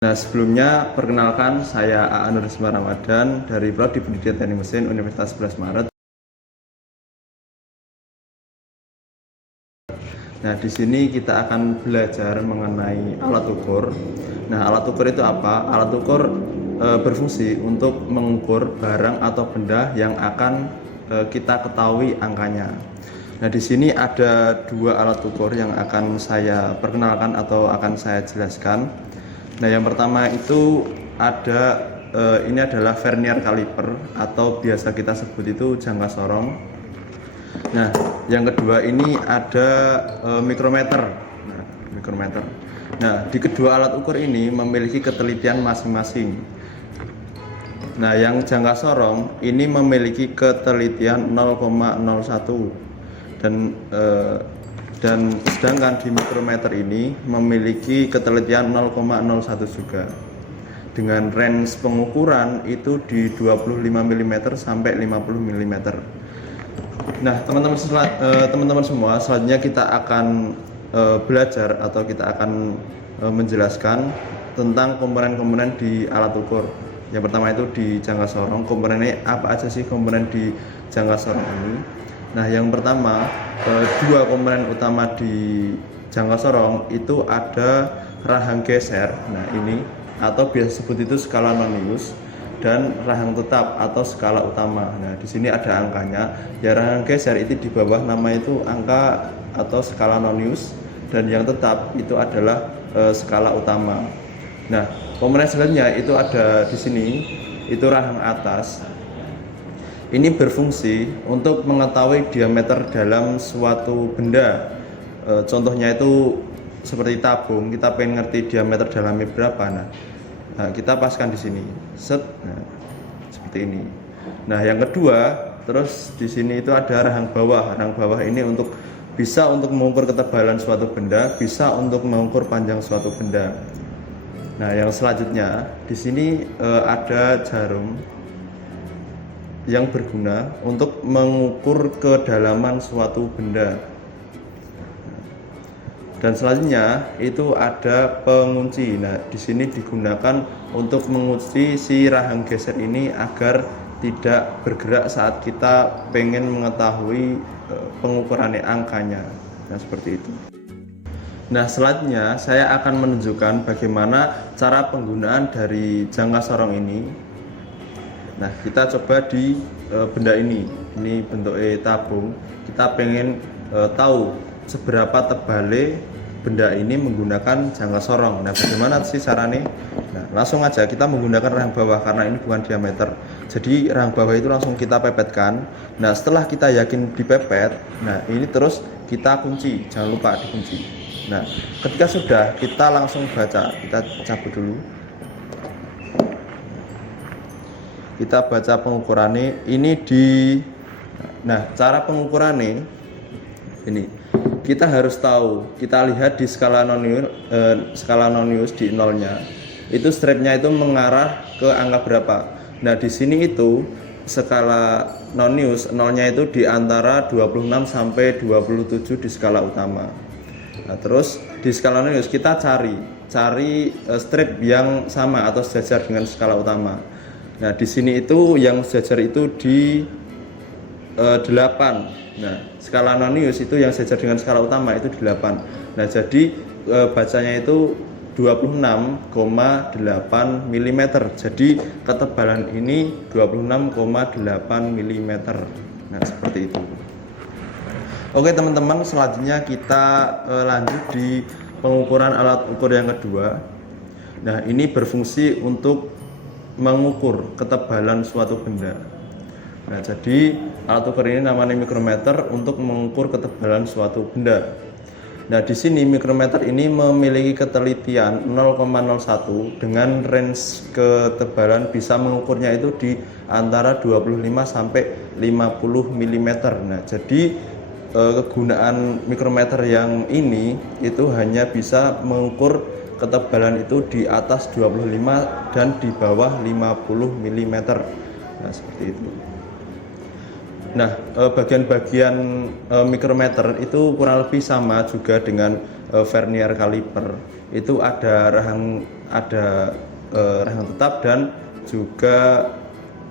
Nah, sebelumnya perkenalkan saya A.A. Nurisma Ramadan dari Prodi Pendidikan Teknik Mesin Universitas 11 Maret. Nah, di sini kita akan belajar mengenai alat ukur. Nah, alat ukur itu apa? Alat ukur berfungsi untuk mengukur barang atau benda yang akan kita ketahui angkanya. Nah, di sini ada dua alat ukur yang akan saya perkenalkan atau akan saya jelaskan. Nah, yang pertama itu ada ini adalah vernier caliper atau biasa kita sebut itu jangka sorong. Nah, yang kedua ini ada mikrometer. Nah, mikrometer. Nah, di kedua alat ukur ini memiliki ketelitian masing-masing. Nah, yang jangka sorong ini memiliki ketelitian 0,01 dan sedangkan di mikrometer ini memiliki ketelitian 0,01 juga. Dengan range pengukuran itu di 25 mm sampai 50 mm. Nah, teman-teman semua, selanjutnya kita akan belajar atau kita akan menjelaskan tentang komponen-komponen di alat ukur. Yang pertama itu di jangka sorong. Komponennya apa aja sih komponen di jangka sorong ini? Nah, yang pertama, dua komponen utama di jangka sorong itu ada rahang geser. Nah, ini atau biasa sebut itu skala nonius, dan rahang tetap atau skala utama. Nah, di sini ada angkanya. Ya, rahang geser itu di bawah nama itu angka atau skala nonius, dan yang tetap itu adalah skala utama. Nah, komponen selanjutnya itu ada di sini, itu rahang atas. Ini berfungsi untuk mengetahui diameter dalam suatu benda. Contohnya itu seperti tabung, kita pengen ngerti diameter dalamnya berapa. Nah, kita paskan di sini. Set. Nah, seperti ini. Nah, yang kedua, terus di sini itu ada rahang bawah. Rahang bawah ini bisa untuk mengukur ketebalan suatu benda, bisa untuk mengukur panjang suatu benda. Nah, yang selanjutnya di sini ada jarum yang berguna untuk mengukur kedalaman suatu benda. Dan selanjutnya itu ada pengunci. Nah, di sini digunakan untuk mengunci si rahang geser ini agar tidak bergerak saat kita pengen mengetahui pengukurannya angkanya. Nah, seperti itu. Nah, selanjutnya saya akan menunjukkan bagaimana cara penggunaan dari jangka sorong ini. Nah, kita coba di benda ini bentuknya tabung. Kita pengen tahu seberapa tebalnya benda ini menggunakan jangka sorong. Nah, bagaimana sih caranya? Nah, langsung aja kita menggunakan rahang bawah karena ini bukan diameter. Jadi rahang bawah itu langsung kita pepetkan. Nah, setelah kita yakin dipepet, nah ini terus kita kunci. Jangan lupa dikunci. Nah, ketika sudah, kita langsung baca. Kita cabut dulu. Kita baca pengukurannya ini nah, cara pengukurannya ini kita harus tahu. Kita lihat di skala nonius di nolnya itu stripnya itu mengarah ke angka berapa. Nah, di sini itu skala nonius nolnya itu di antara 26 sampai 27 di skala utama. Nah, terus di skala nonius kita cari strip yang sama atau sejajar dengan skala utama. Nah, di sini itu yang sejajar itu di 8. Nah, skala nonius itu yang sejajar dengan skala utama itu di 8. Nah, jadi bacanya itu 26,8 mm. Jadi ketebalan ini 26,8 mm. Nah, seperti itu. Oke, teman-teman, selanjutnya kita lanjut di pengukuran alat ukur yang kedua. Nah, ini berfungsi untuk mengukur ketebalan suatu benda. Nah, jadi alat ukur ini namanya mikrometer untuk mengukur ketebalan suatu benda. Nah, di sini mikrometer ini memiliki ketelitian 0,01 dengan range ketebalan bisa mengukurnya itu di antara 25 sampai 50 mm. Nah, jadi kegunaan mikrometer yang ini itu hanya bisa mengukur ketebalan itu di atas 25 dan di bawah 50 mm. Nah, seperti itu. Nah, bagian-bagian mikrometer itu kurang lebih sama juga dengan vernier caliper. Itu ada rahang ada renggang tetap dan juga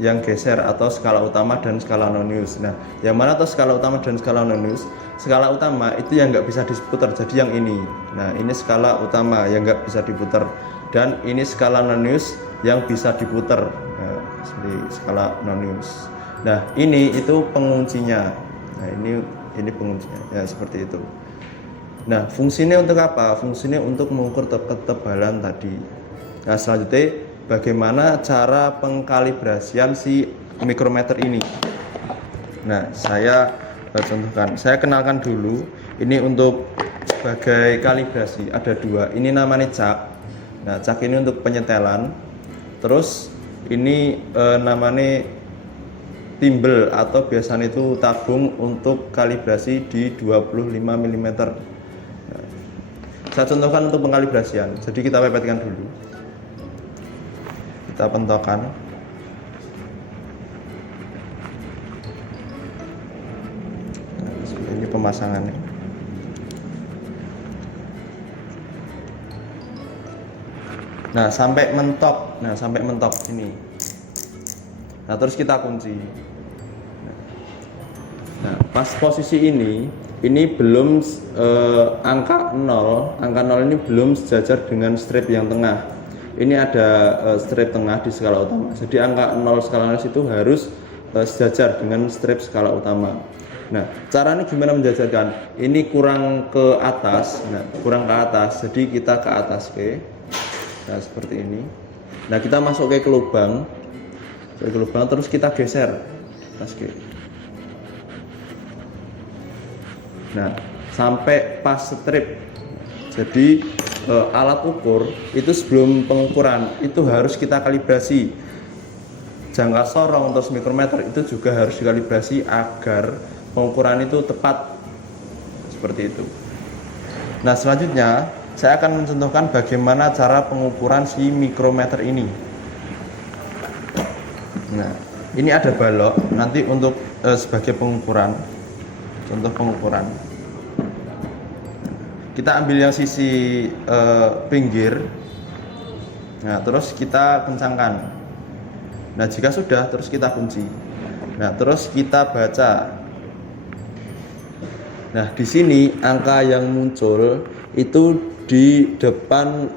yang geser atau skala utama dan skala nonius. Nah, yang mana atau skala utama dan skala nonius? Skala utama itu yang nggak bisa diputar, jadi yang ini. Nah, ini skala utama yang nggak bisa diputar, dan ini skala nonius yang bisa diputar. Nah, seperti skala nonius. Nah, ini itu penguncinya. Nah, ini penguncinya. Ya, seperti itu. Nah, fungsinya untuk apa? Fungsinya untuk mengukur ketebalan tadi. Nah, selanjutnya bagaimana cara pengkalibrasian si mikrometer ini. Nah, saya contohkan, saya kenalkan dulu. Ini untuk sebagai kalibrasi ada dua. Ini namanya cak. Nah, cak ini untuk penyetelan. Terus ini namanya timbel atau biasanya itu tabung untuk kalibrasi di 25 mm. Nah, saya contohkan untuk pengkalibrasian. Jadi kita pipetkan dulu. Kita pentokkan. Nah, ini pemasangannya. Nah, sampai mentok. Nah, sampai mentok ini. Nah, terus kita kunci. Nah, pas posisi ini belum angka 0 ini belum sejajar dengan strip yang tengah. Ini ada strip tengah di skala utama. Jadi angka 0 skala nonius itu harus sejajar dengan strip skala utama. Nah, caranya gimana menjajarkan? Ini kurang ke atas. Nah, kurang ke atas. Jadi kita ke atas, oke. Nah, seperti ini. Nah, kita masuk ke lubang. Ke lubang terus kita geser. Oke. Nah, sampai pas strip. Jadi alat ukur itu sebelum pengukuran itu harus kita kalibrasi. Jangka sorong terus mikrometer itu juga harus dikalibrasi agar pengukuran itu tepat. Seperti itu. Nah, selanjutnya saya akan mencontohkan bagaimana cara pengukuran si mikrometer ini. Nah, ini ada balok nanti untuk sebagai pengukuran. Contoh pengukuran. Kita ambil yang sisi pinggir. Nah, terus kita kencangkan. Nah, jika sudah, terus kita kunci. Nah, terus kita baca. Nah, di sini angka yang muncul itu di depan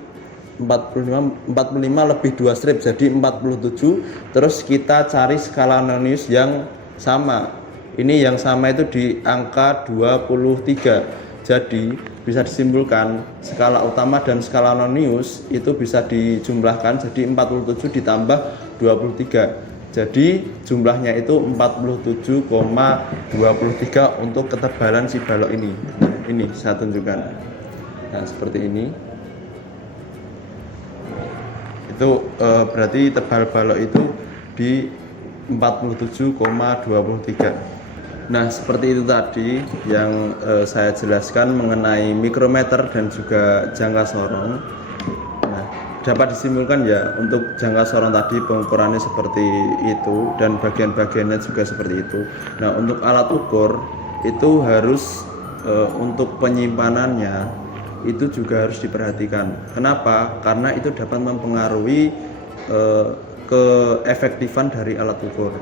45 lebih 2 strip, jadi 47. Terus kita cari skala nonius yang sama. Ini yang sama itu di angka 23. Jadi bisa disimpulkan skala utama dan skala nonius itu bisa dijumlahkan jadi 47 ditambah 23. Jadi jumlahnya itu 47,23 untuk ketebalan si balok ini. Ini saya tunjukkan. Nah, seperti ini. Itu berarti tebal balok itu di 47,23. Nah, seperti itu tadi yang saya jelaskan mengenai mikrometer dan juga jangka sorong. Nah, dapat disimpulkan ya untuk jangka sorong tadi pengukurannya seperti itu dan bagian-bagiannya juga seperti itu. Nah, untuk alat ukur itu harus untuk penyimpanannya itu juga harus diperhatikan. Kenapa? Karena itu dapat mempengaruhi keefektifan dari alat ukur.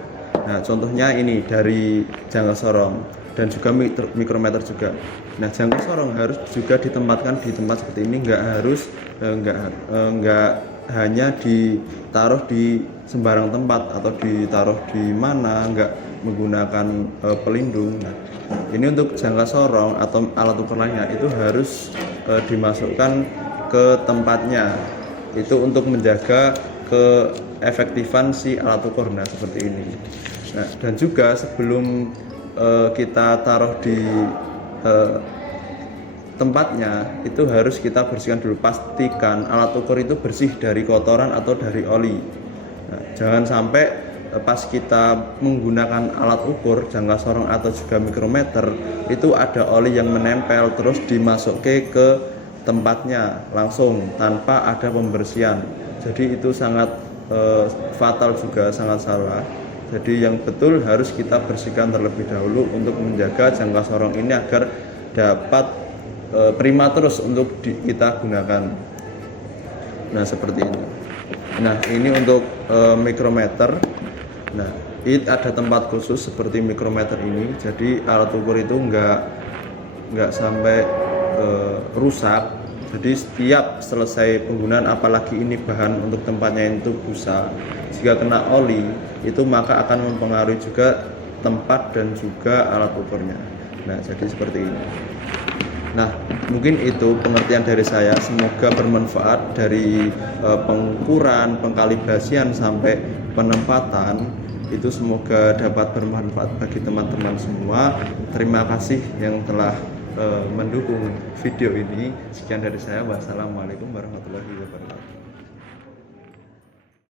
Nah, contohnya ini dari jangka sorong dan juga mikrometer juga. Nah, jangka sorong harus juga ditempatkan di tempat seperti ini, nggak hanya ditaruh di sembarang tempat atau ditaruh di mana, nggak menggunakan pelindung. Nah, ini untuk jangka sorong atau alat ukur lainnya itu harus dimasukkan ke tempatnya. Itu untuk menjaga keefektifan si alat ukur. Nah, seperti ini. Nah, dan juga sebelum kita taruh di tempatnya itu harus kita bersihkan dulu, pastikan alat ukur itu bersih dari kotoran atau dari oli. Nah, jangan sampai pas kita menggunakan alat ukur jangka sorong atau juga mikrometer itu ada oli yang menempel terus dimasukkan ke tempatnya langsung tanpa ada pembersihan. Jadi itu sangat fatal juga, sangat salah. Jadi yang betul harus kita bersihkan terlebih dahulu untuk menjaga jangka sorong ini agar dapat prima terus untuk kita gunakan. Nah, seperti ini. Nah, ini untuk mikrometer. Nah, ini ada tempat khusus seperti mikrometer ini. Jadi alat ukur itu nggak sampai rusak. Jadi setiap selesai penggunaan, apalagi ini bahan untuk tempatnya itu busa, jika kena oli itu maka akan mempengaruhi juga tempat dan juga alat ukurnya. Nah, jadi seperti ini. Nah, mungkin itu pengertian dari saya. Semoga bermanfaat dari pengukuran, pengkalibrasian sampai penempatan. Itu semoga dapat bermanfaat bagi teman-teman semua. Terima kasih yang telah mendukung video ini. Sekian dari saya. Wassalamualaikum warahmatullahi wabarakatuh.